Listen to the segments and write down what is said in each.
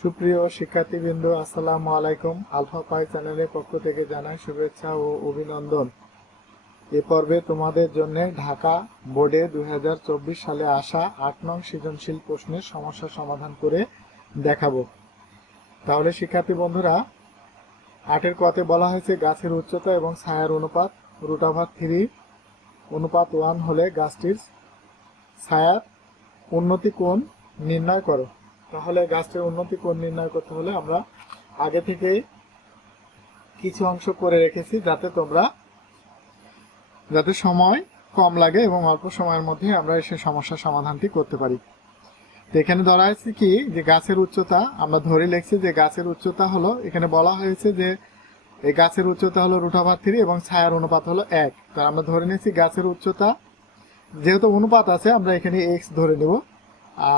সুপ্রিয় শিক্ষার্থীবৃন্দ, আসসালামু আলাইকুম। আলফা পাই চ্যানেলের পক্ষ থেকে জানাই শুভেচ্ছা ও অভিনন্দন। এ পর্বে তোমাদের জন্য ঢাকা বোর্ডে দুই হাজার চব্বিশ সালে আসা আট নং সৃজনশীল প্রশ্নের সমস্যা সমাধান করে দেখাবো। তাহলে শিক্ষার্থী বন্ধুরা, আটের কতে বলা হয়েছে গাছের উচ্চতা এবং ছায়ার অনুপাত রুটাভার থ্রি, অনুপাত ওয়ান হলে গাছটির ছায়ার উন্নতি কোণ নির্ণয় করো। তাহলে গাছের উন্নতি কোণ নির্ণয় করতে হলে আমরা আগে থেকে কিছু অংশ করে রেখেছি যাতে তোমরা, যাতে সময় কম লাগে এবং অল্প সময়ের মধ্যে আমরা সে সমস্যার সমাধানটি করতে পারি। তো এখানে ধরা হয়েছে কি যে গাছের উচ্চতা, আমরা ধরে লিখছি যে গাছের উচ্চতা হলো, এখানে বলা হয়েছে যে এই গাছের উচ্চতা হলো রুটাভার থ্রি এবং ছায়ার অনুপাত হলো এক। তো আমরা ধরে নিয়েছি গাছের উচ্চতা, যেহেতু অনুপাত আছে, আমরা এখানে এক্স ধরে নেব।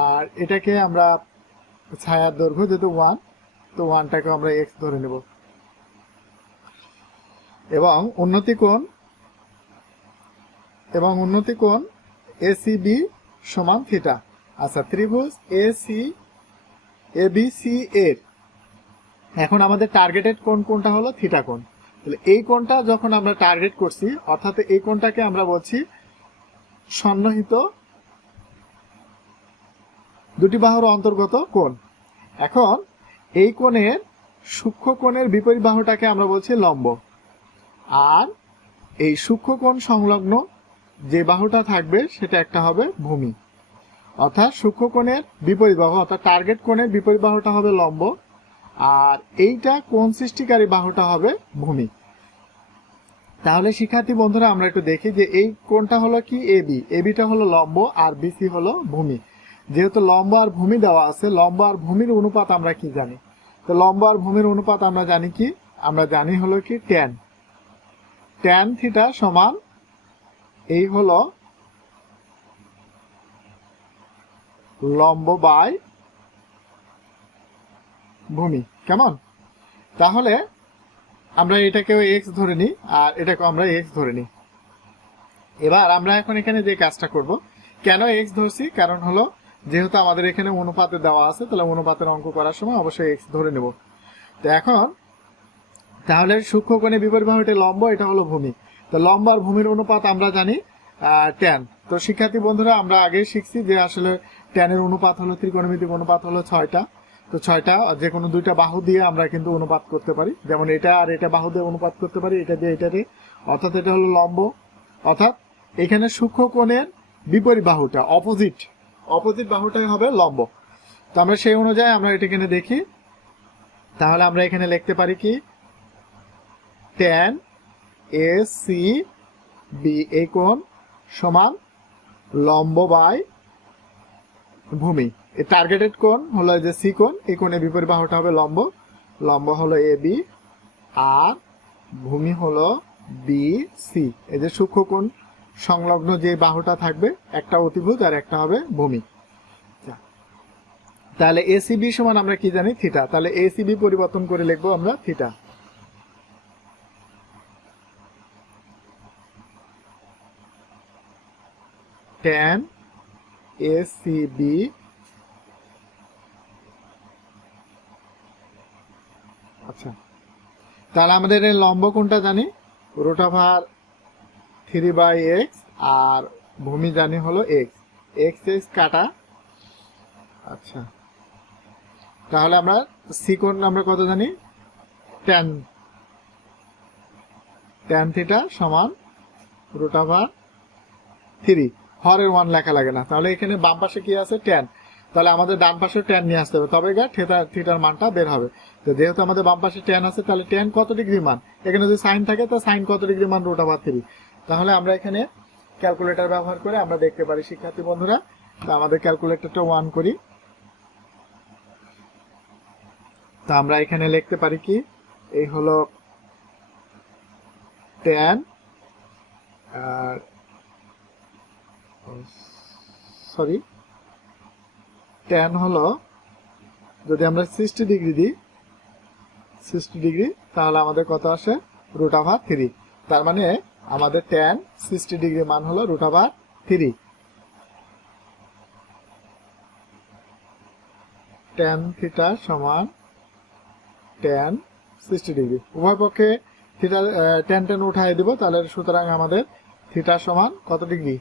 আর এটাকে আমরা ছায়ার দৈর্ঘ্য যেহেতু ওয়ান তো ওয়ানটাকে আমরা এক্স ধরে নেব। এবং উন্নতি কোণ, এবং উন্নতি কোণ এসিবি সমান থিটা আচ্ছা ত্রিভুজ A C A B C এর। এখন আমাদের টার্গেটেড কোণ কোনটা হলো থিটা কোণ। তাহলে এই কোণটা যখন আমরা টার্গেট করছি, অর্থাৎ এই কোণটাকে আমরা বলছি সন্নিহিত দুটি বাহুর অন্তর্গত কোণ। এখন এই কোণের সূক্ষ্ম কোণের বিপরীত বাহুটাকে আমরা বলছি লম্ব। আর এই সূক্ষ্ম কোণ সংলগ্ন যে বাহুটা থাকবে, সেটা একটা হবে ভূমি। অর্থাৎ সূক্ষ্ম কোণের বিপরীত বাহু, অর্থাৎ টার্গেট কোণের বিপরীত বাহুটা হবে লম্ব, আর এইটা কোণ সৃষ্টিকারী বাহুটা হবে ভূমি। তাহলে শিক্ষার্থী বন্ধুরা, আমরা একটু দেখি যে এই কোণটা হলো কি এবি এবিটা হলো লম্ব আর বিসি হলো ভূমি। যেহেতু লম্বা আর ভূমি দেওয়া আছে লম্বা আর ভূমির অনুপাত আমরা কি জানি? তো লম্বা আর ভূমির অনুপাত আমরা জানি কি? আমরা জানি হলো কি ট্যান ট্যান থিটা সমান এই হলো লম্ব বাই ভূমি। কেমন? তাহলে আমরা এটাকেও এক্স ধরে নিই, আর এটাকে আমরা এক্স ধরে নিই। এবার আমরা এখন এখানে যে কাজটা করব, কেন এক্স ধরছি? কারণ হলো যেহেতু আমাদের এখানে অনুপাতে দেওয়া আছে, তাহলে অনুপাতের অঙ্ক করার সময় অবশ্যই এক্স ধরে নেব। তো এখন, তাহলে সূক্ষ্ম কোণে বিপরীত বাহুটি লম্ব, এটা হলো ভূমি। তো লম্ব আর ভূমির অনুপাত আমরা জানি ট্যান তো শিক্ষার্থী বন্ধুরা, আমরা আগে শিখছি যে আসলে ট্যানের অনুপাত হলো ত্রিকোণমিতিক অনুপাত হলো ছয়টা। তো ছয়টা যে কোনো দুইটা বাহু দিয়ে আমরা কিন্তু অনুপাত করতে পারি। যেমন এটা আর এটা বাহু দিয়ে অনুপাত করতে পারি, এটা দিয়ে এটা দিয়ে। অর্থাৎ এটা হলো লম্ব। অর্থাৎ এখানে সূক্ষ্ম কোণের বিপরীত বাহুটা অপোজিট অপোজিট বাহুটাই হবে লম্ব। তো আমরা সেই অনুযায়ী আমরা এটা এখানে দেখি। তাহলে আমরা এখানে লিখতে পারি কি? ট্যান এ সি বি এই কোণ সমান লম্ব বাই ভূমি। এই টার্গেটেড কোণ হলো যে সি কোণ, এই কোণের বিপরীত বাহুটা হবে লম্ব। লম্ব হলো এ বি আর ভূমি হলো বি সি এই যে সূক্ষ্ম কোণ সংলগ্ন যে বাহুটা থাকবে, একটা অতিভুজ আর একটা হবে ভূমি। তাহলে এসিবি সমান আমরা কি জানি? থিটা তাহলে এসিবি পরিবর্তন করে লিখব আমরা থিটা ট্যান এসিবি আচ্ছা। তাহলে আমাদের লম্ব কোনটা জানি? Root over three by X আর ভূমি জানি হলো এক্স। এক্স এক্স কাটা। আচ্ছা। তাহলে আমরা সি কোণ আমরা কত জানি? টেন টেন থিটা সমান রুট রোটাভার থ্রি হরের ওয়ান লেখা লাগে না। তাহলে এখানে বাম পাশে কি আছে? টেন তাহলে আমাদের ডান পাশে টেন নিয়ে আসতে হবে। তবে গা থিটা থিটার মানটা বের হবে। তো যেহেতু আমাদের বাম পাশে টেন আছে, তাহলে টেন কত ডিগ্রি মান? এখানে যদি সাইন থাকে তো সাইন কত ডিগ্রি মান রোটা বা থ্রি তাহলে আমরা এখানে ক্যালকুলেটর ব্যবহার করে আমরা দেখতে পারি, শিক্ষার্থী বন্ধুরা। তা আমাদের ক্যালকুলেটরটা ওয়ান করি। তা আমরা এখানে লিখতে পারি কি, এই হলো টেন আর সরি ট্যান হলো, যদি আমরা সিক্সটি ডিগ্রি দিই সিক্সটি ডিগ্রি তাহলে আমাদের কত আসে? রুট ওভার থ্রি তার মানে আমাদের ট্যান সিক্সটি ডিগ্রি মান হলো root over three tan theta সমান টেন সিক্সটি ডিগ্রি উভয় পক্ষে থিটা টেন টেন উঠাই দিব, তাহলে সুতরাং আমাদের থিটা সমান কত ডিগ্রি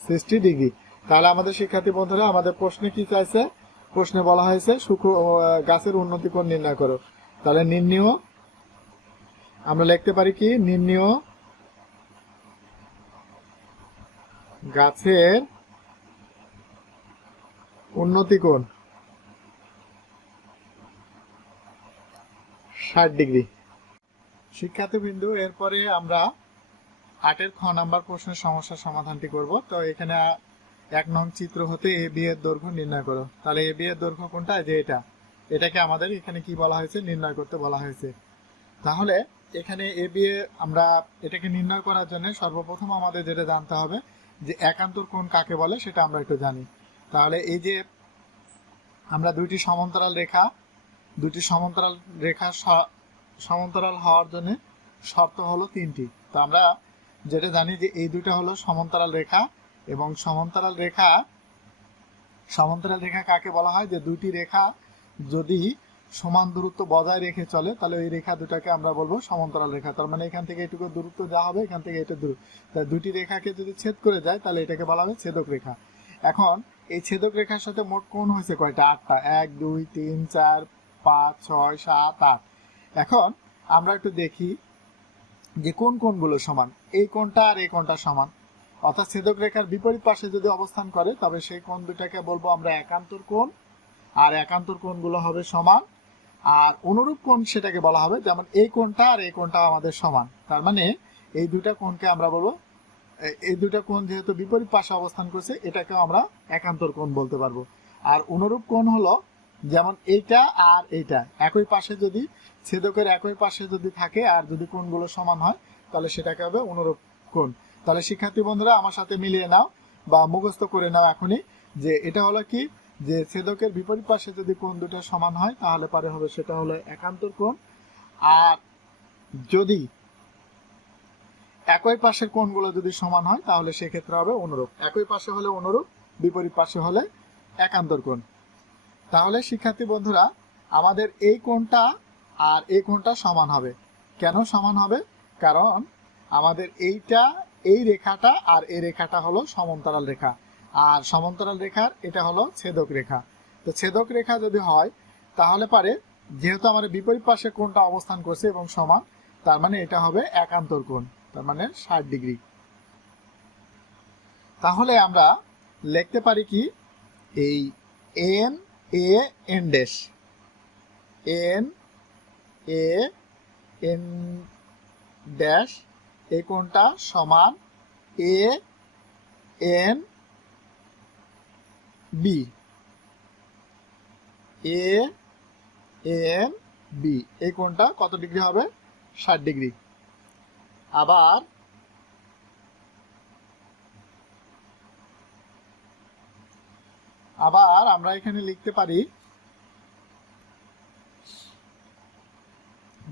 সিক্সটি ডিগ্রি তাহলে আমাদের শিক্ষার্থী বন্ধুরা, আমাদের প্রশ্নে কি চাইছে? প্রশ্নে বলা হয়েছে শুক্র গাছের উন্নতি কোণ নির্ণয় করো। তাহলে নির্ণয়, আমরা লিখতে পারি কি? নির্ণয় গাছের উন্নতি কোণ? ষাট ডিগ্রি। শিক্ষার্থীবৃন্দু, এরপরে আমরা আটের খ নাম্বার প্রশ্নের সমস্যার সমাধানটি করব। তো এখানে এক নং চিত্র হতে এ, বি এর দৈর্ঘ্য নির্ণয় করো। তাহলে এ, বি এর দৈর্ঘ্য কোনটা? যে এটা। এটাকে আমাদের এখানে কি বলা হয়েছে? নির্ণয় করতে বলা হয়েছে। তাহলে এখানে এ, বি এ আমরা এটাকে নির্ণয় করার জন্য সর্বপ্রথম আমাদের যেটা জানতে হবে যে একান্তর কোণ কাকে বলে সেটা আমরা একটু জানি। তাহলে এই যে আমরা দুইটি সমান্তরাল রেখা দুটি সমান্তরাল রেখা সমান্তরাল হওয়ার জন্য শর্ত হলো তিনটি। তো আমরা যেটা জানি যে এই দুটো হলো সমান্তরাল রেখা এবং সমান্তরাল রেখা সমান্তরাল রেখা কাকে বলা হয়? যে দুইটি রেখা যদি সমান দূরত্ব বজায় রেখে চলে, তাহলে ওই রেখা দুটাকে আমরা বলব সমান্তরাল রেখা। তার মানে এখান থেকে এটুকু দূরত্ব যা হবে, এখান থেকে এটা দূর। তাই দুইটি রেখাকে যদি ছেদ করে যায়, তাহলে এটাকে বলা হবে ছেদক রেখা। এখন এই ছেদক রেখার সাথে মোট কোণ হয়েছে কয়টা? আটটা। এক, দুই, তিন, চার, পাঁচ, ছয়, সাত, আট। এখন আমরা একটু দেখি যে কোন কোণগুলো সমান। এই কোণটা আর এই কোণটা সমান। অর্থাৎ ছেদক রেখার বিপরীত পাশে যদি অবস্থান করে, তবে সেই কোণ দুটাকে বলব আমরা একান্তর কোণ। আর একান্তর কোণগুলো হবে সমান আর অনুরূপ কোণ সেটাকে বলা হবে, যেমন এই কোণটা আর এই কোণটা আমাদের সমান। তার মানে এই দুটা কোণকে আমরা বলব, এই দুটা কোণ যেহেতু বিপরীত পাশে অবস্থান করছে, এটাকেও আমরা একান্তর কোণ বলতে পারব। আর অনুরূপ কোণ হলো যেমন এইটা আর এইটা। একই পাশে যদি, ছেদকের একই পাশে যদি থাকে আর যদি কোণগুলো সমান হয়, তাহলে সেটাকে হবে অনুরূপ কোণ। তাহলে শিক্ষার্থী বন্ধুরা, আমার সাথে মিলিয়ে নাও বা মুখস্থ করে নাও এখনই যে এটা হলো কি যে ছেদকের বিপরীত পাশে যদি কোণ দুটো সমান হয়, তাহলে পারে হবে সেটা হলো একান্তর কোণ। আর যদি একই পাশের কোণগুলো যদি সমান হয়, তাহলে সেক্ষেত্রে হবে অনুরূপ। একই পাশে হলে অনুরূপ, বিপরীত পাশে হলে একান্তর কোণ। তাহলে শিক্ষার্থী বন্ধুরা, আমাদের এই কোণটা আর এই কোণটা সমান হবে। কেন সমান হবে? কারণ আমাদের এইটা, এই রেখাটা আর এই রেখাটা হলো সমান্তরাল রেখা। আর সমান্তরাল রেখার এটা হলো ছেদক রেখা। তো ছেদক রেখা যদি হয়, তাহলে পারে, যেহেতু আমাদের বিপরীত পাশে কোণটা অবস্থান করছে এবং সমান, তার মানে এটা হবে একান্তর কোণ, তার মানে ষাট ডিগ্রি। তাহলে আমরা লিখতে পারি কি? এই N A N dash. N A N dash, এই কোণটা সমান A N B A N B এই কোণটা কত ডিগ্রি হবে? ষাট ডিগ্রি। আবার আবার আমরা এখানে লিখতে পারি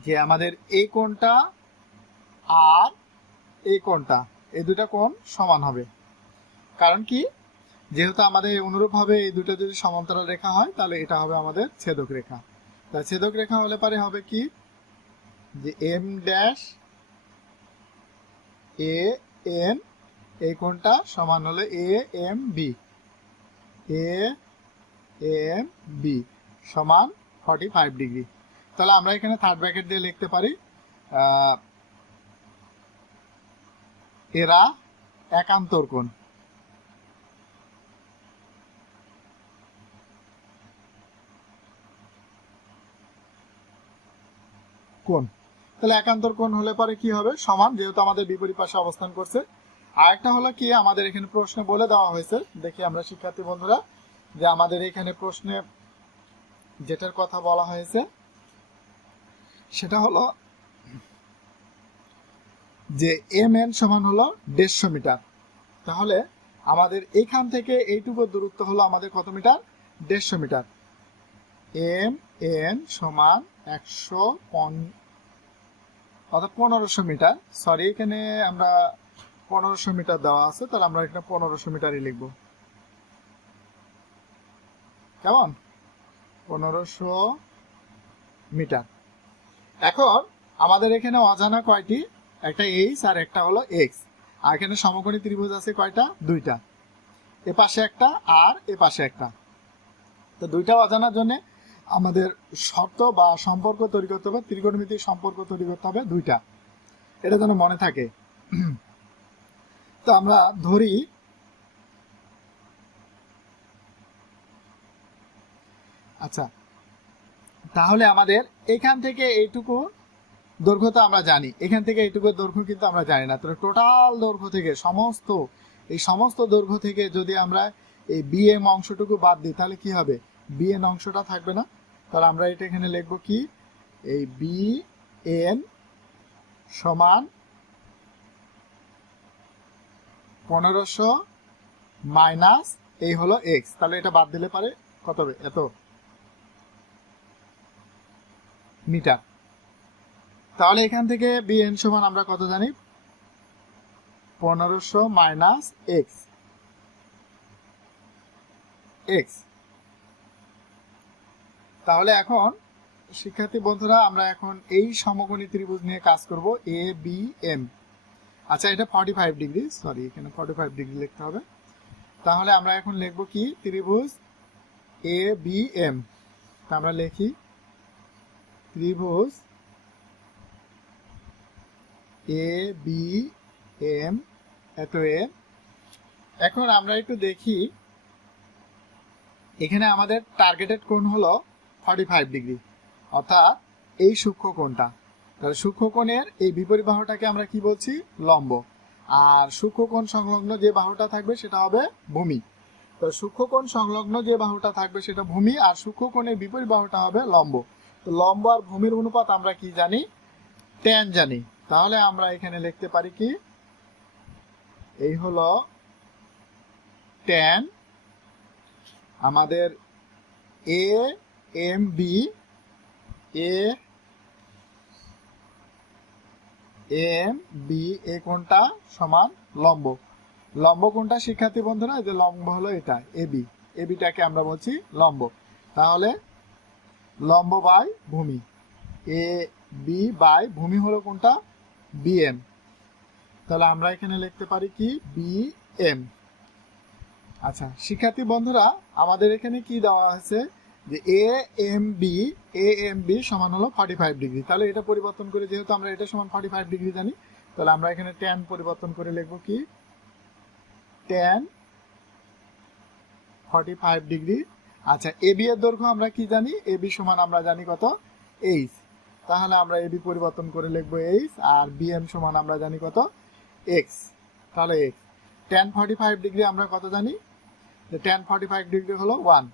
যে আমাদের এই কোণটা আর এই কোণটা, এই দুটা কোণ সমান হবে। কারণ কি? যেহেতু আমাদের অনুরূপ ভাবে এই দুটো যদি সমান্তরাল রেখা হয়, তাহলে এটা হবে আমাদের ছেদক রেখা। তা ছেদক রেখা হলে পারে হবে কি? যে এম ড্যাশ এ এন এই কোণটা সমান হলে A M B A M B সমান ফর্টি ফাইভ ডিগ্রি তাহলে আমরা এখানে থার্ড ব্র্যাকেট দিয়ে লিখতে পারি এরা একান্তর কোণ। কোণ। তাহলে একান্তর কোণ হলে পরে কি হবে? সমান, যেহেতু আমাদের বিপরীত পাশে অবস্থান করছে। আরেকটা হলো কি, আমাদের এখানে প্রশ্নে বলে দেওয়া হয়েছে। দেখি আমরা শিক্ষার্থী বন্ধুরা, যে আমাদের এখানে প্রশ্নে যেটার কথা বলা হয়েছে, সেটা হলো যে এম এন সমান হলো দেড়শো মিটার। তাহলে আমাদের এখান থেকে এইটুকু দূরত্ব হলো আমাদের কত মিটার? দেড়শো মিটার। এম এন সমান একশো পন অর্থাৎ পনেরোশো মিটার। সরি এখানে আমরা পনেরোশো মিটার দেওয়া আছে, তাহলে আমরা এখানে পনেরোশো মিটারই লিখব। কেমন? পনেরোশো মিটার। এখন আমাদের এখানে অজানা কয়টি? একটা এইচ আর একটা হলো এক্স আর এখানে সমকোণী ত্রিভুজ আছে কয়টা? দুইটা। এ পাশে একটা আর এ পাশে একটা। তো দুইটা অজানার জন্য আমাদের শর্ত বা সম্পর্ক তৈরি করতে হবে ত্রিকোণমিতিক সম্পর্ক তৈরি করতে হবে দুইটা। এটা যেন মনে থাকে। তো আমরা ধরি আচ্ছা তাহলে আমাদের এখান থেকে এইটুকু দৈর্ঘ্য তো আমরা জানি। এখান থেকে এইটুকু দৈর্ঘ্য কিন্তু আমরা জানি না। তাহলে টোটাল দৈর্ঘ্য থেকে সমস্ত, এই সমস্ত দৈর্ঘ্য থেকে যদি আমরা এই বিএম অংশটুকু বাদ দিই, তাহলে কি হবে? বিএন অংশটা থাকবে না। তাহলে আমরা এটা এখানে লিখব কি? এই বি এন সমান পনেরোশো মাইনাস এই হলো এক্স তাহলে এটা বাদ দিলে পারে কত হবে? এত মিটার। তাহলে এখান থেকে বি এন সমান আমরা কত জানি? পনেরোশো মাইনাস এক্স এক্স তাহলে এখন শিক্ষার্থী বন্ধুরা, আমরা এখন এই সমকোণী ত্রিভুজ নিয়ে কাজ করব এ বি এম আচ্ছা এটা ফর্টি ফাইভ ডিগ্রি সরি এখানে ফর্টি ফাইভ ডিগ্রি লিখতে হবে। তাহলে আমরা এখন লিখব কি? ত্রিভুজ এ বি এম আমরা লিখি, ত্রিভুজ এ বি এম এত এ এখন আমরা একটু দেখি, এখানে আমাদের টার্গেটেড কোণ হলো ফর্টি ফাইভ ডিগ্রি অর্থাৎ এই সূক্ষ্ম কোণটা। তাহলে সূক্ষ্ম কোণের এই বিপরীত বাহুটাকে আমরা কি বলছি? লম্ব। আর সূক্ষ্ম কোণ সংলগ্ন যে বাহুটা থাকবে সেটা হবে ভূমি। তো সূক্ষ্ম কোণ সংলগ্ন যে বাহুটা থাকবে সেটা ভূমি, আর সূক্ষ্ম কোণের বিপরীত বাহুটা হবে লম্ব। তো লম্ব আর ভূমির অনুপাত আমরা কি জানি? ট্যান জানি। তাহলে আমরা এখানে লিখতে পারি কি? এই হলো ট্যান আমাদের A M B A M B এ কোনটা সমান লম্ব? লম্ব কোনটা? শিক্ষার্থী বন্ধুরা যে লম্ব হলো এটা এ বি এ বিটাকে আমরা বলছি লম্ব। তাহলে লম্ব বাই ভূমি। এ বি বাই ভূমি হলো কোনটা? বি এম তাহলে আমরা এখানে লিখতে পারি কি? বি এম আচ্ছা শিক্ষার্থী বন্ধুরা, আমাদের এখানে কি দেওয়া আছে? যে A M B A M B সমান হলো ফর্টি ফাইভ ডিগ্রি তাহলে এটা পরিবর্তন করে, যেহেতু আমরা এটা সমান ফর্টি ফাইভ ডিগ্রি জানি, তাহলে আমরা এখানে ট্যান পরিবর্তন করে লিখব কি? ট্যান ফর্টি ফাইভ ডিগ্রি আচ্ছা এ বি এর দৈর্ঘ্য আমরা কি জানি? এ বি সমান আমরা জানি কত? এইচ তাহলে আমরা এ বি পরিবর্তন করে লিখব এইচ আর বি এম সমান আমরা জানি কত? এক্স তাহলে X tan forty five degree আমরা কত জানি? যে টেন ফর্টি ফাইভ ডিগ্রি হলো ওয়ান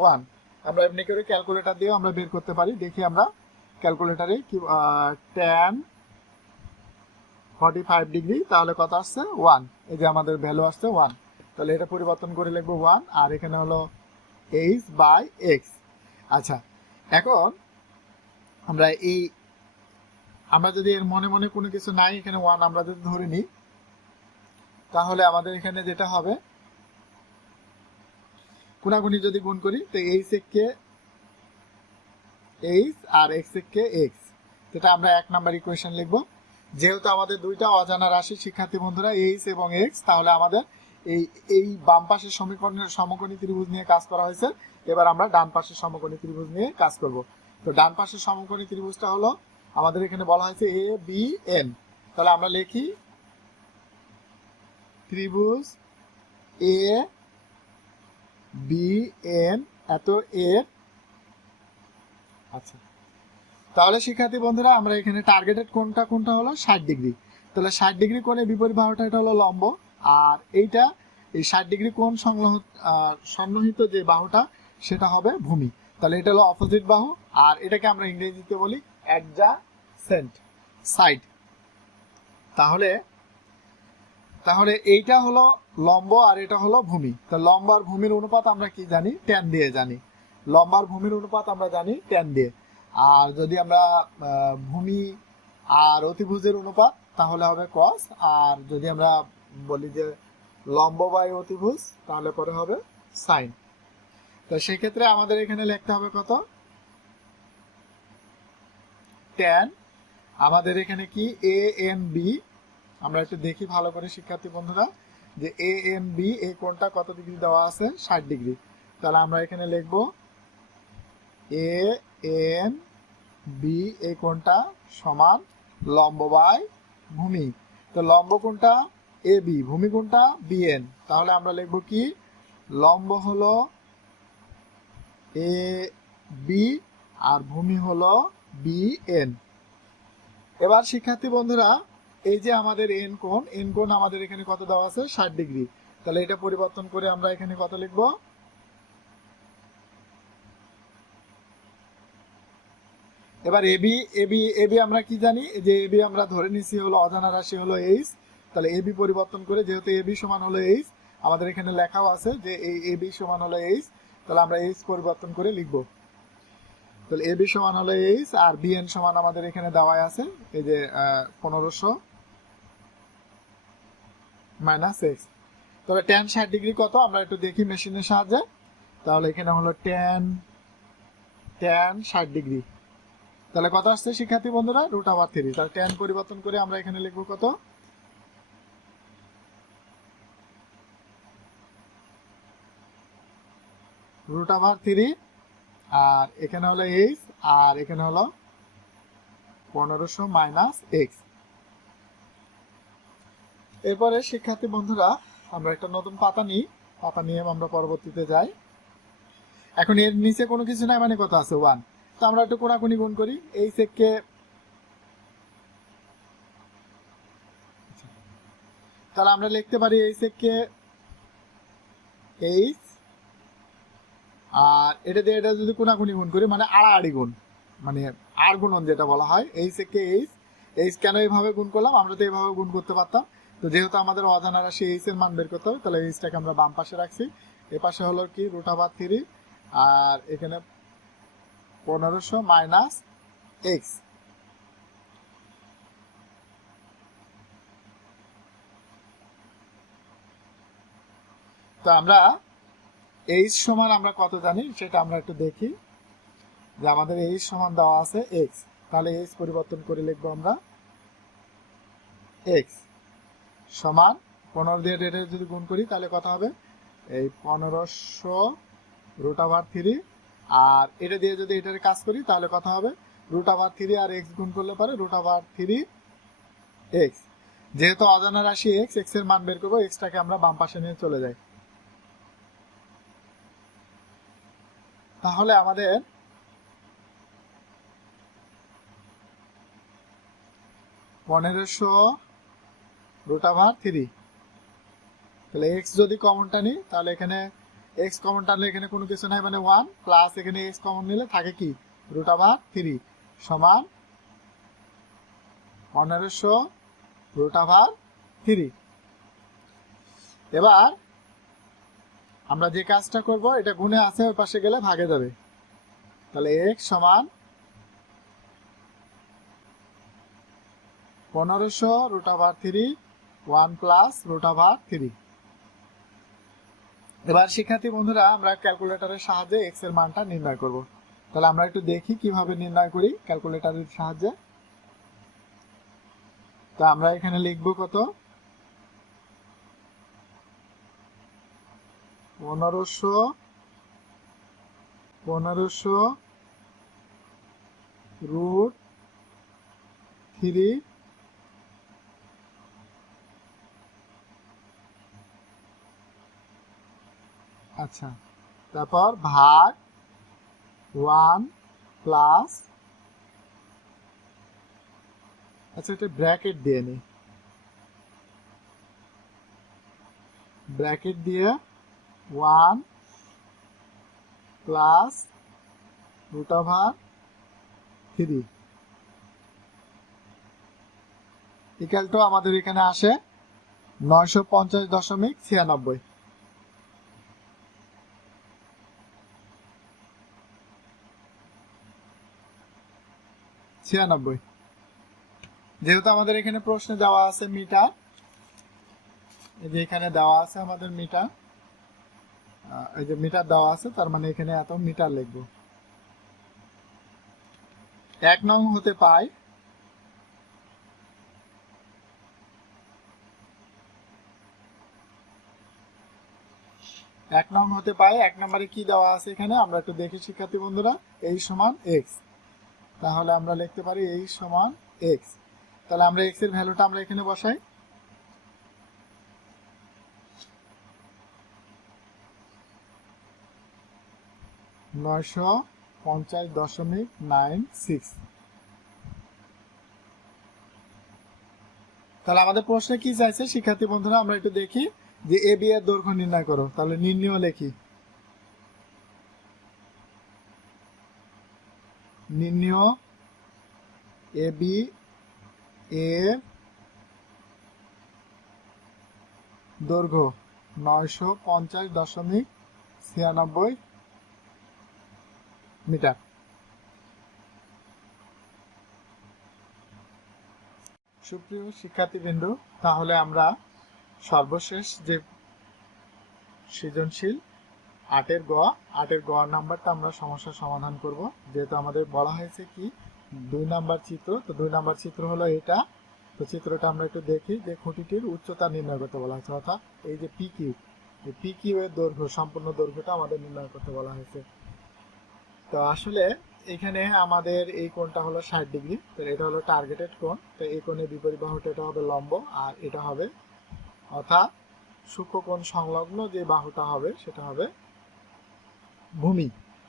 ওয়ান আমরা এমনি করে ক্যালকুলেটর দিয়েও আমরা বের করতে পারি। দেখি আমরা ক্যালকুলেটারে কি টেন ফর্টি ফাইভ ডিগ্রি তাহলে কত আসছে? ওয়ান এই যে আমাদের ভ্যালু আসছে ওয়ান তাহলে এটা পরিবর্তন করে লিখব ওয়ান আর এখানে হলো এইচ বাই এক্স আচ্ছা এখন আমরা এই, আমরা যদি এর মনে মনে কোনো কিছু নাই, এখানে ওয়ান আমরা যদি ধরে নিই, তাহলে আমাদের এখানে যেটা হবে গুণাগুণি যদি গুণ করি, তো এইচ কে এইচ আর এক্স কে এক্স যেটা আমরা এক নাম্বার ইকুয়েশন লিখব। যেহেতু আমাদের দুইটা অজানা রাশি, শিক্ষার্থী বন্ধুরা এইচ এবং এক্স তাহলে আমাদের এই এই বাম পাশের সমীকরণের সমকোণী ত্রিভুজ নিয়ে কাজ করা হয়েছে। এবার আমরা ডান পাশের সমকোণী ত্রিভুজ নিয়ে কাজ করব। তো ডান পাশের সমকোণী ত্রিভুজটা হলো আমাদের এখানে বলা হয়েছে এ বি এন তাহলে আমরা লিখি ত্রিভুজ এ বি এন এত এর। আচ্ছা। তাহলে শিক্ষার্থী বন্ধুরা, আমরা এখানে টার্গেটেড কোনটা কোনটা হলো ষাট ডিগ্রি। তাহলে ষাট ডিগ্রি কোণে বিপরীত বাহুটা এটা হলো লম্ব। আর এইটা, এই ষাট ডিগ্রি কোণ সংলহ সন্নিহিত যে বাহুটা, সেটা হবে ভূমি। তাহলে এটা হলো অপোজিট বাহু, আর এটাকে আমরা ইংরেজিতে বলি অ্যাডজাসেন্ট সাইড তাহলে তাহলে এইটা হলো লম্ব আর এটা হলো ভূমি। তো লম্ব আর ভূমির অনুপাত আমরা কি জানি? ট্যান দিয়ে জানি। লম্ব আর ভূমির অনুপাত আমরা জানি ট্যান দিয়ে। আর যদি আমরা ভূমি আর অতিভুজের অনুপাত, তাহলে হবে কস আর যদি আমরা বলি যে লম্ব বাই অতিভুজ, তাহলে পরে হবে সাইন তো সেক্ষেত্রে আমাদের এখানে লিখতে হবে কত? টেন আমাদের এখানে কি? এ এন বি আমরা একটু দেখি ভালো করে, শিক্ষার্থী বন্ধুরা, যে এ এন বি এই কোণটা কত ডিগ্রি দেওয়া আছে? ষাট ডিগ্রি তাহলে আমরা এখানে লিখব এ এন বি এই কোণটা সমান লম্ব বাই ভূমি? তো লম্ব কোণটা এ বি ভূমি কোণটা বি এন তাহলে আমরা লিখব কি? লম্ব হলো এ বি আর ভূমি হলো বি এন এবার শিক্ষার্থী বন্ধুরা এই যে আমাদের এন কোণ এন কোণ আমাদের এখানে কত দেওয়া আছে? ষাট ডিগ্রি। তাহলে এটা পরিবর্তন করে আমরা এখানে কত লিখব? এবার এবি এবি এবি আমরা কি জানি? যে এবি আমরা ধরে নিছি হলো অজানা রাশি হলো এইচ তাহলে এবি পরিবর্তন করে যেহেতু এবি সমান হলো এইচ আমাদের এখানে লেখাও আছে যে এই এবি সমান হলো এইচ তাহলে আমরা এইচ পরিবর্তন করে লিখব। তাহলে এবি সমান হলো এইচ আর বিএন সমান আমাদের এখানে দেওয়াই আছে। এই যে পনেরোশো। Minus X. তাহলে টেন ষাট ডিগ্রি কত? আমরা একটু দেখি মেশিনের সাহায্যে। তাহলে এখানে হলো টেন টেন ষাট ডিগ্রি। তাহলে কত আসছে শিক্ষার্থী বন্ধুরা? রুট আবার থ্রি তাহলে টেন পরিবর্তন করে আমরা এখানে লিখব কত? রুট আবার থ্রি আর এখানে হলো এইচ আর এখানে হলো পনেরোশো মাইনাস এক্স। এরপরে শিক্ষার্থী বন্ধুরা, আমরা একটা নতুন পাতা নিই। পাতা নিয়ে আমরা পরবর্তীতে যাই। এখন এর নিচে কোনো কিছু নাই মানে কত আছে ওয়ান তো আমরা একটু কোনাকুনি গুণ করি। এই সেককে তাহলে আমরা লিখতে পারি এই সেককে এইচ আর এটা দিয়ে এটা যদি কোনাকুনি গুণ করি মানে আড়াআড়ি গুণ। মানে আর গুণন যেটা বলা হয়, এই সেককে এইচ এইচ কেন এইভাবে গুণ করলাম? আমরা তো এইভাবে গুণ করতে পারতাম। তো যেহেতু আমাদের অজানা রাশি এইচ এর মান বের করতে হবে, তাহলে এইচটাকে আমরা বাম পাশে রাখছি। এ পাশে হলো কি? রুট আবার থ্রি আর এখানে পনেরোশো মাইনাস এক্স তো আমরা এইচ সমান আমরা কত জানি? সেটা আমরা একটু দেখি। যে আমাদের এইচ সমান দেওয়া আছে এক্স তাহলে এইচ পরিবর্তন করে লিখব আমরা এক্স সমান পনেরো দিয়ে ডেটে যদি গুণ করি, তাহলে কত হবে? এই পনেরোশো রুট আভার থ্রি আর এটা দিয়ে যদি এটার কাজ করি, তাহলে কত হবে? রুট আভার থ্রি আর এক্স গুণ করলে পারে রুট আভার থ্রি এক্স যেহেতু অজানা রাশি এক্স এক্সের মান বের করব এক্সটাকে আমরা বাম পাশে নিয়ে চলে যাই। তাহলে আমাদের পনেরোশো রুট আভার থ্রি তাহলে এক্স যদি কমনটা নিই, তাহলে এখানে এক্স কমন টানলে এখানে কোনো কিছু নাই মানে ওয়ান প্লাস এখানে এক্স কমন নিলে থাকে কি? রুট আভার থ্রি সমান পনেরোশো রুট আভার থ্রি এবার আমরা যে কাজটা করব, এটা গুণে আছে ওই পাশে গেলে ভাগে যাবে। তাহলে এক্স সমান পনেরোশো root over three one plus root over three এবার শিক্ষার্থী বন্ধুরা, আমরা ক্যালকুলেটরের সাহায্যে এক্সের মানটা নির্ণয় করব। তাহলে আমরা একটু দেখি কীভাবে নির্ণয় করি ক্যালকুলেটরের সাহায্যে। তো আমরা এখানে লিখব কত? পনেরোশো পনেরোশো রুট থ্রি আচ্ছা। তারপর ভাগ ওয়ান প্লাস আচ্ছা এটা ব্র্যাকেট দিয়ে নি। ব্র্যাকেট দিয়ে one plus root over three equal to আমাদের এখানে আসে নয়শো পঞ্চাশ দশমিক ছিয়ানব্বই। ছিয়ানব্বই। যেহেতু আমাদের এখানে প্রশ্নে দেওয়া আছে মিটার, এই যে এখানে দেওয়া আছে আমাদের মিটার এই যে মিটার দেওয়া আছে, তার মানে এখানে এত মিটার লিখব। এক নং হতে পাই, এক নং হতে পাই, এক নম্বরে কি দেওয়া আছে এখানে? আমরা একটু দেখি, শিক্ষার্থী বন্ধুরা এই সমান এক্স তাহলে আমরা লিখতে পারি এই সমান এক্স তাহলে আমরা এক্সের ভ্যালুটা আমরা এখানে বসাই। নয়শো পঞ্চাশ দশমিক নাইন সিক্স। তাহলে আমাদের প্রশ্নে কি চাইছে? শিক্ষার্থী বন্ধুরা, আমরা একটু দেখি যে এ বি এর দৈর্ঘ্য নির্ণয় করো। তাহলে নির্ণয় লেখি। নির্ণয় এ, বি এর দৈর্ঘ্য নয়শো পঞ্চাশ দশমিক ছিয়ানব্বই মিটার। সুপ্রিয় শিক্ষার্থীবৃন্দ, তাহলে আমরা সর্বশেষ যে সৃজনশীল আটের গ আটের গ নাম্বারটা আমরা সমস্যার সমাধান করব। যেহেতু আমাদের বলা হয়েছে কি, দুই নাম্বার চিত্র, তো দুই নাম্বার চিত্র হলো এটা। তো চিত্রটা আমরা একটু দেখি যে খুঁটিটির উচ্চতা নির্ণয় করতে বলা হয়েছে, অর্থাৎ এই যে পি কিউ এই পি কিউ এর দৈর্ঘ্য, সম্পূর্ণ দৈর্ঘ্যটা আমাদের নির্ণয় করতে বলা হয়েছে। তো আসলে এখানে আমাদের এই কোণটা হলো ষাট ডিগ্রি, তো এটা হলো টার্গেটেড কোণ, তো এই কোণের বিপরীত বাহুটা এটা হবে লম্ব আর এটা হবে, অর্থাৎ সূক্ষ্মকোণ সংলগ্ন যে বাহুটা হবে, সেটা হবে ভূমি।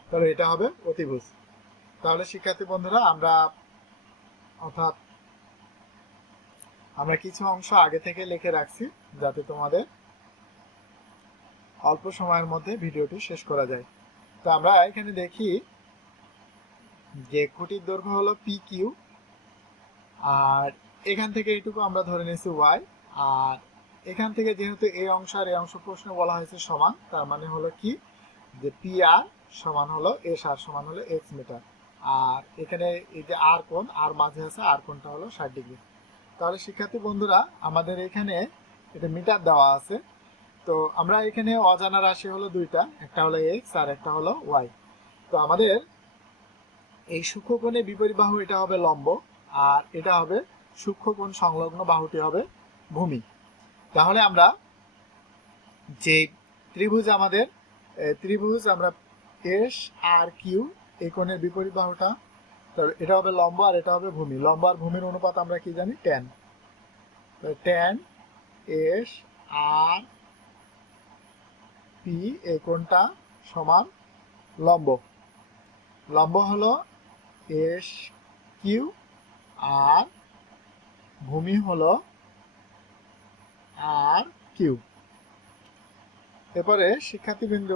তাহলে এটা হবে অতিভুজ। তাহলে শিক্ষার্থী বন্ধুরা, আমরা অর্থাৎ আমরা কিছু অংশ আগে থেকে লিখে রাখছি যাতে তোমাদের অল্প সময়ের মধ্যে ভিডিওটি শেষ করা যায়। তো আমরা এখানে দেখি যে খুঁটির দৈর্ঘ্য হলো পি কিউ আর এখান থেকে এইটুকু আমরা ধরে নিয়েছি ওয়াই আর এখান থেকে যেহেতু এই অংশ আর এই অংশ প্রশ্ন বলা হয়েছে সমান, তার মানে হলো কি? যে পি আর সমান হলো এস আর সমান হলো এক্স মিটার আর এখানে এই যে আর কোণ আর মাঝে আছে আর কোণটা হলো ষাট ডিগ্রি। তাহলে শিক্ষার্থী বন্ধুরা, আমাদের এখানে এটা মিটার দেওয়া আছে। তো আমরা এখানে অজানা রাশি হলো দুইটা, একটা হলো এক্স আর একটা হলো ওয়াই তো আমাদের এই সূক্ষ্মকোণের বিপরীত বাহু এটা হবে লম্ব, আর এটা হবে সূক্ষ্মকোণ সংলগ্ন বাহুটি হবে ভূমি। তাহলে আমরা যে ত্রিভুজ আমাদের ত্রিভুজ, আমরা এস আর কিউ, এই কোণের বিপরীত বাহুটা। তো এটা হবে লম্ব আর এটা হবে ভূমি। লম্ব আর ভূমির অনুপাত আমরা কি জানি? Tan tan S R P, এই কোণটা সমান লম্ব। লম্ব হলো এস কিউ, আর ভূমি হলো আর কিউ। এরপরে শিক্ষার্থীবৃন্দ,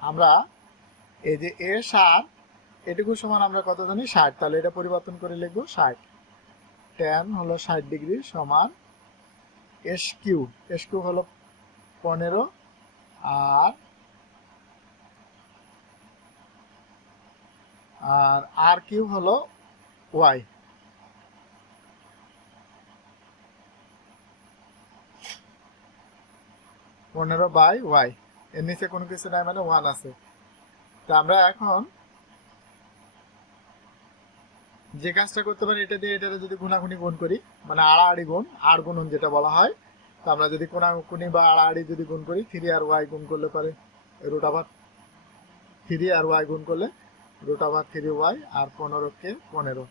আমরা এই যে এ আর এটুকু সমান আমরা কত জানি? ষাট। তাহলে এটা পরিবর্তন করে লিখব ষাট। টেন হলো ষাট ডিগ্রি সমান এস কিউ এস কিউ হলো পনেরো। আর আর আর কিউ হলো ওয়াই পনেরো বাই ওয়াই। এর নিচে কোনো কিছু নাই মানে ওয়ান আছে। তা আমরা এখন যে কাজটা করতে পারি, এটা দিয়ে এটা যদি গুণাগুণি গুণ করি মানে আড়াআড়ি গুণ, আর গুণন যেটা বলা হয়, তো আমরা যদি কোনাকুনি বা আড়াআড়ি যদি গুণ করি থ্রি আর ওয়াই গুণ করলে পারে রুট আবার থ্রি আর ওয়াই গুণ করলে রুট আবার থ্রি ওয়াই আর পনেরোকে পনেরো।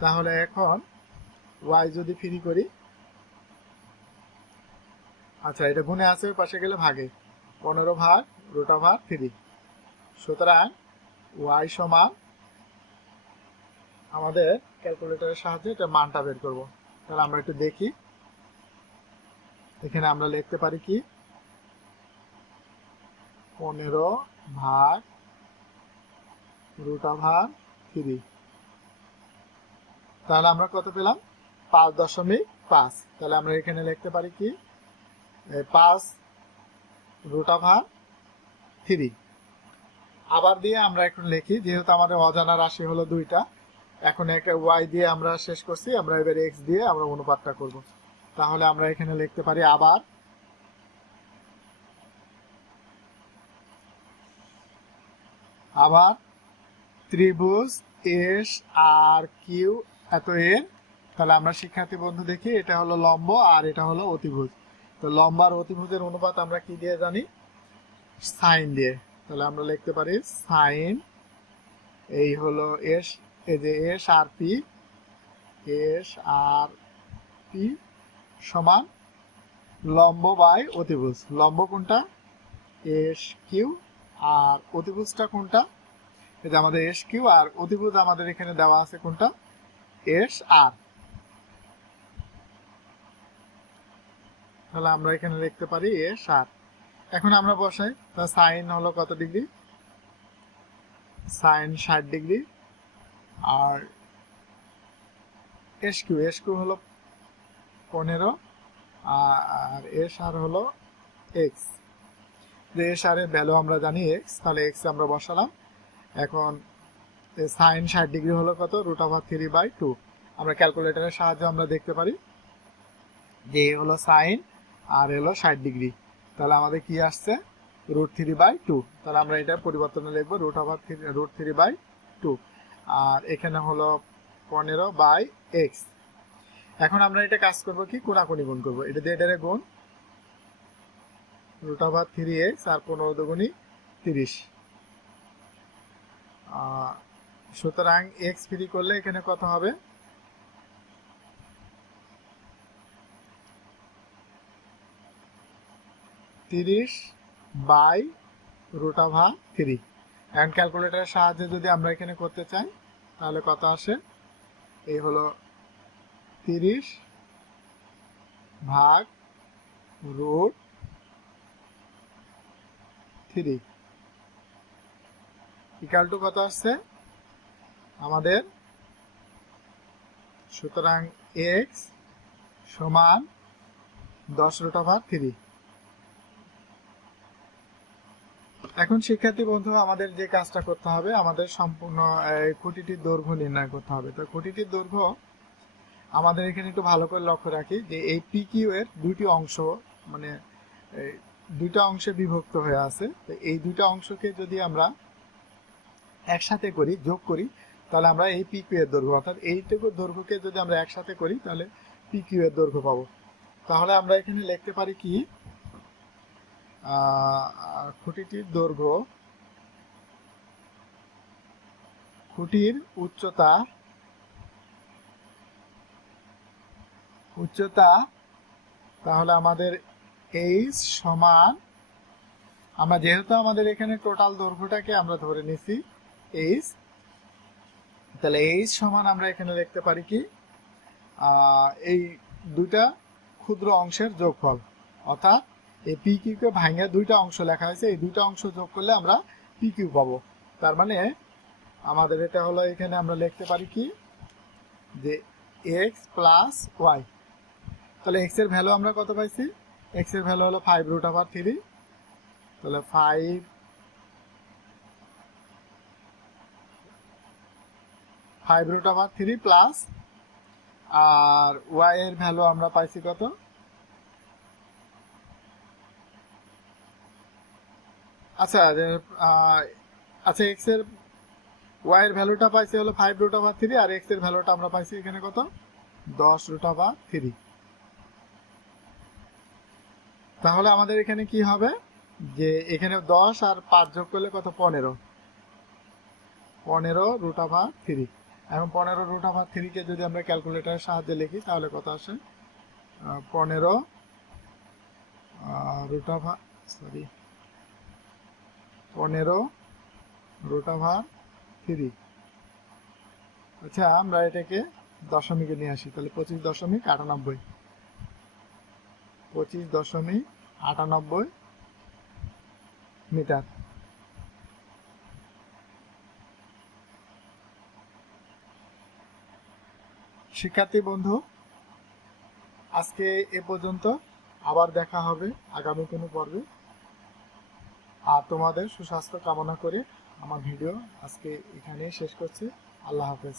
তাহলে এখন ওয়াই যদি ফ্রি করি আচ্ছা এটা গুণে আছে, ওই পাশে গেলে ভাগে। পনেরো ভাগ, রোটা ভাগ থ্রি। সুতরাং ওয়াই সমান আমাদের ক্যালকুলেটরের সাহায্যে এটা মানটা বের করব। তাহলে আমরা একটু দেখি। এখানে আমরা লিখতে পারি কি? পনেরো ভাগ রুটা ভাগ থ্রি। তাহলে আমরা কত পেলাম? পাঁচ দশমিক পাঁচ। তাহলে আমরা এখানে লিখতে পারি কি? পাঁচ রুটা ভাগ থ্রি। আবার দিয়ে আমরা এখন লিখি, যেহেতু আমাদের অজানা রাশি হলো দুইটা, এখন একটা ওয়াই দিয়ে আমরা শেষ করছি, আমরা এবার এক্স দিয়ে আমরা অনুপাতটা করব। তাহলে আমরা এখানে লিখতে পারি আবার আবার ত্রিভুজ, এস, আর, কিউ, এত এর তাহলে আমরা শিক্ষার্থী বন্ধু দেখি, এটা হলো লম্ব আর এটা হলো অতিভুজ। তো লম্বার অতিভুজের অনুপাত আমরা কি দিয়ে জানি? সাইন দিয়ে। তাহলে আমরা লিখতে পারি সাইন এই হলো এস, এই যে S R P, S R P সমান লম্ব বাই অতিভুজ। লম্ব কোনটা? এস কিউ আর অতিভুজটা কোনটা? যে আমাদের এস কিউ আর অতিভুজ আমাদের এখানে দেওয়া আছে কোনটা? S R. তাহলে আমরা এখানে লিখতে পারি এস আর এখন আমরা বসাই, তা সাইন হলো কত ডিগ্রি? সাইন ষাট ডিগ্রি। আর এস কিউ এস কিউ হলো পনেরো, আর এস আর হলো এক্স। যে এস আর এর ভ্যালু আমরা জানি এক্স, তাহলে এক্স আমরা বসালাম। এখন সাইন ষাট ডিগ্রি হলো কত? Root over three by two. আমরা ক্যালকুলেটরের সাহায্যে আমরা দেখতে পারি যে এ হলো সাইন আর হলো ষাট ডিগ্রি। তাহলে আমাদের কি আসছে? Root three by two. তাহলে আমরা এটা পরিবর্তনে লিখব root over three, root three by two. আর এখানে হলো পনেরো বাই এক্স। এখন আমরা এটা কাজ করব কি? কোনাকুনি গুণ করব। এটা দিয়ে এটারে গুণ। রুট ওভার থ্রি এক্স আর পনেরো দুগুণি তিরিশ। সুতরাং এক্স ফ্রি করলে এখানে কত হবে? তিরিশ by root over three and ক্যালকুলেটারের সাহায্যে যদি আমরা এখানে করতে চাই, তাহলে কত আসে? এই হলো তিরিশ ভাগ রুট থ্রি ইকাল টু কত আসছে? আমাদের সুতরাং এক্স সমান দশ রুট ওভার থ্রি এখন শিক্ষার্থী বন্ধু আমাদের যে কাজটা করতে হবে, আমাদের সম্পূর্ণ খুঁটিটির দৈর্ঘ্য নির্ণয় করতে হবে। তো খুঁটিটির দৈর্ঘ্য আমাদের এখানে একটু ভালো করে লক্ষ্য রাখি যে এই পিকিউ এর দুটি অংশ মানে দুইটা অংশে বিভক্ত হয়ে আছে। তো এই দুইটা অংশকে যদি আমরা একসাথে করি, যোগ করি, তাহলে আমরা এই পিকিউ এর দৈর্ঘ্য, অর্থাৎ এইটুকু দৈর্ঘ্যকে যদি আমরা একসাথে করি, তাহলে পিকিউ এর দৈর্ঘ্য পাবো। তাহলে আমরা এখানে লিখতে পারি কি? খুঁটিটির দৈর্ঘ্য, খুঁটির উচ্চতা উচ্চতা, তাহলে আমাদের এইচ সমান, আমরা যেহেতু আমাদের এখানে টোটাল দৈর্ঘ্যটাকে আমরা ধরে নিছি এইচ তাহলে এইচ সমান আমরা এখানে লিখতে পারি কি? এই দুইটা ক্ষুদ্র অংশের যোগফল, অর্থাৎ এই পি কিউকে ভাঙে দুইটা অংশ লেখা হয়েছে। এই দুইটা অংশ যোগ করলে আমরা পি কিউ পাবো। তার মানে আমাদের এটা হলো এখানে আমরা লিখতে পারি কি? যে এক্স প্লাস ওয়াই তাহলে এক্সের ভ্যালু আমরা কত পাইছি? এক্সের ভ্যালু হলো ফাইভ রুট ওভার থ্রি তাহলে five five root over three plus আর ওয়াই এর ভ্যালু আমরা পাইছি কত? আচ্ছা আচ্ছা এক্সের ওয়াই এর ভ্যালুটা পাইছি হলো ফাইভ রুট ওভার থ্রি আর এক্সের ভ্যালুটা আমরা পাইছি এখানে কত? দশ রুট ওভার থ্রি তাহলে আমাদের এখানে কি হবে? যে, এখানে দশ আর পাঁচ যোগ করলে কত? পনেরো। পনেরো রুট ওভার থ্রি এখন পনেরো রুট ওভার থ্রিকে যদি আমরা ক্যালকুলেটারের সাহায্যে লিখি, তাহলে কত আসে? পনেরো রুট ওভার সরি পনেরো, রুট ওভার থ্রি আচ্ছা আমরা এটাকে দশমিকে নিয়ে আসি, তাহলে পঁচিশ দশমিক আটানব্বই। পঁচিশ দশমিক আটানব্বই মিটার। শিক্ষার্থী বন্ধু, আজকে এ পর্যন্ত আবার দেখা হবে আগামী কোনো পর্বে। আর তোমাদের সুস্বাস্থ্য কামনা করে আমার ভিডিও আজকে এখানে শেষ করছি। আল্লাহ হাফেজ।